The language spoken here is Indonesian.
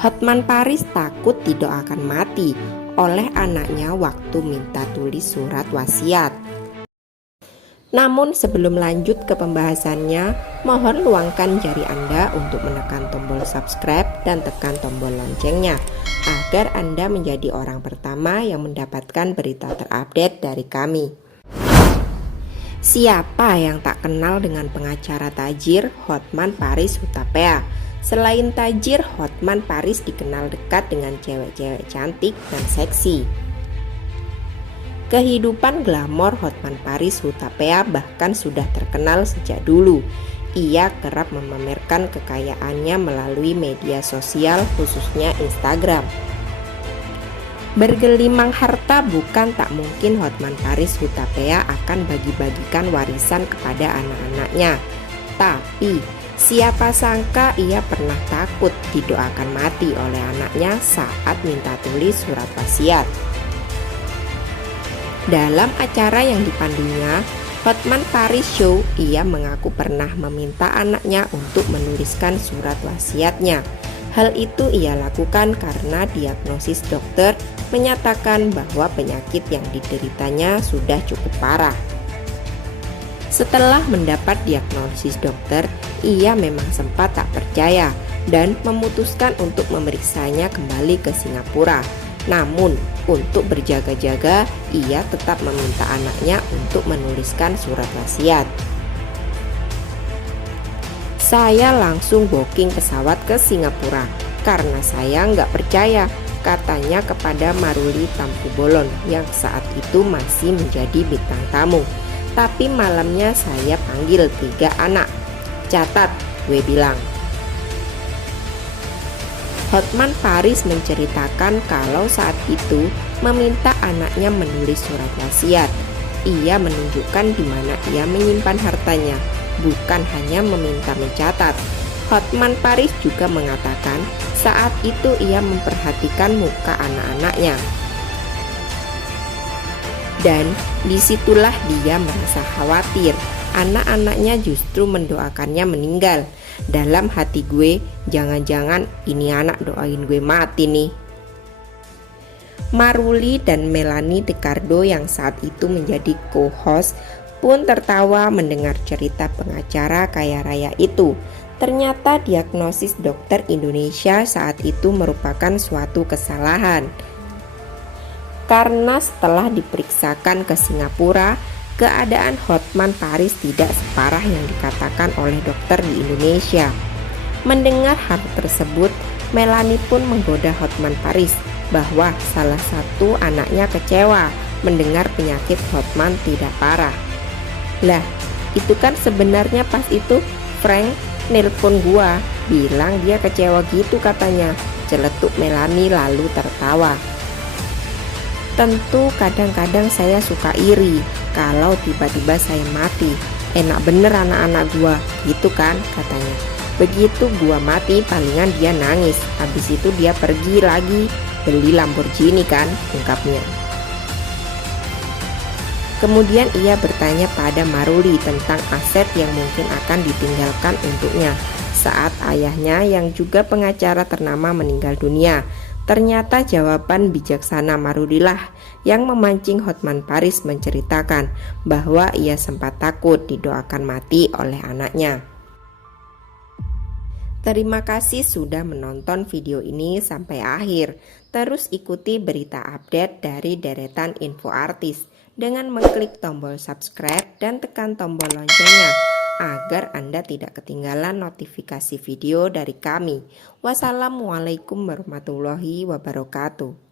Hotman Paris takut didoakan mati oleh anaknya waktu minta tulis surat wasiat. Namun sebelum lanjut ke pembahasannya, mohon luangkan jari Anda untuk menekan tombol subscribe dan tekan tombol loncengnya agar Anda menjadi orang pertama yang mendapatkan berita terupdate dari kami. Siapa yang tak kenal dengan pengacara tajir Hotman Paris Hutapea? Selain tajir, Hotman Paris dikenal dekat dengan cewek-cewek cantik dan seksi. Kehidupan glamor Hotman Paris Hutapea bahkan sudah terkenal sejak dulu. Ia kerap memamerkan kekayaannya melalui media sosial, khususnya Instagram. Bergelimang harta bukan tak mungkin Hotman Paris Hutapea akan bagi-bagikan warisan kepada anak-anaknya. Tapi siapa sangka ia pernah takut didoakan mati oleh anaknya saat minta tulis surat wasiat. Dalam acara yang dipandunya, Hotman Paris Show, ia mengaku pernah meminta anaknya untuk menuliskan surat wasiatnya. Hal itu ia lakukan karena diagnosis dokter menyatakan bahwa penyakit yang dideritanya sudah cukup parah. Setelah mendapat diagnosis dokter, ia memang sempat tak percaya dan memutuskan untuk memeriksanya kembali ke Singapura. Namun, untuk berjaga-jaga, ia tetap meminta anaknya untuk menuliskan surat wasiat. Saya langsung booking pesawat ke Singapura karena saya nggak percaya, katanya kepada Maruli Tampu-Bolon yang saat itu masih menjadi bintang tamu. Tapi malamnya saya panggil 3 anak. Catat, gue bilang. Hotman Paris menceritakan kalau saat itu meminta anaknya menulis surat wasiat. Ia menunjukkan di mana ia menyimpan hartanya, bukan hanya meminta mencatat. Hotman Paris juga mengatakan saat itu ia memperhatikan muka anak-anaknya. Dan disitulah dia merasa khawatir anak-anaknya justru mendoakannya meninggal. Dalam hati gue, jangan-jangan ini anak doain gue mati nih. Maruli dan Melanie DeCardo yang saat itu menjadi co-host pun tertawa mendengar cerita pengacara kaya raya itu. Ternyata diagnosis dokter Indonesia saat itu merupakan suatu kesalahan. Karena setelah diperiksakan ke Singapura, keadaan Hotman Paris tidak separah yang dikatakan oleh dokter di Indonesia. Mendengar hal tersebut, Melanie pun menggoda Hotman Paris bahwa salah satu anaknya kecewa mendengar penyakit Hotman tidak parah. Lah, itu kan sebenarnya pas itu Frank nelpon gua, bilang dia kecewa gitu katanya, celetuk Melanie lalu tertawa. Tentu kadang-kadang saya suka iri kalau tiba-tiba saya mati. Enak bener anak-anak gua, gitu kan katanya. Begitu gua mati palingan dia nangis. Habis itu dia pergi lagi beli Lamborghini kan, ungkapnya. Kemudian ia bertanya pada Maruli tentang aset yang mungkin akan ditinggalkan untuknya saat ayahnya yang juga pengacara ternama meninggal dunia. Ternyata jawaban bijaksana Marulilah yang memancing Hotman Paris menceritakan bahwa ia sempat takut didoakan mati oleh anaknya. Terima kasih sudah menonton video ini sampai akhir. Terus ikuti berita update dari deretan info artis dengan mengklik tombol subscribe dan tekan tombol loncengnya agar Anda tidak ketinggalan notifikasi video dari kami. Wassalamualaikum warahmatullahi wabarakatuh.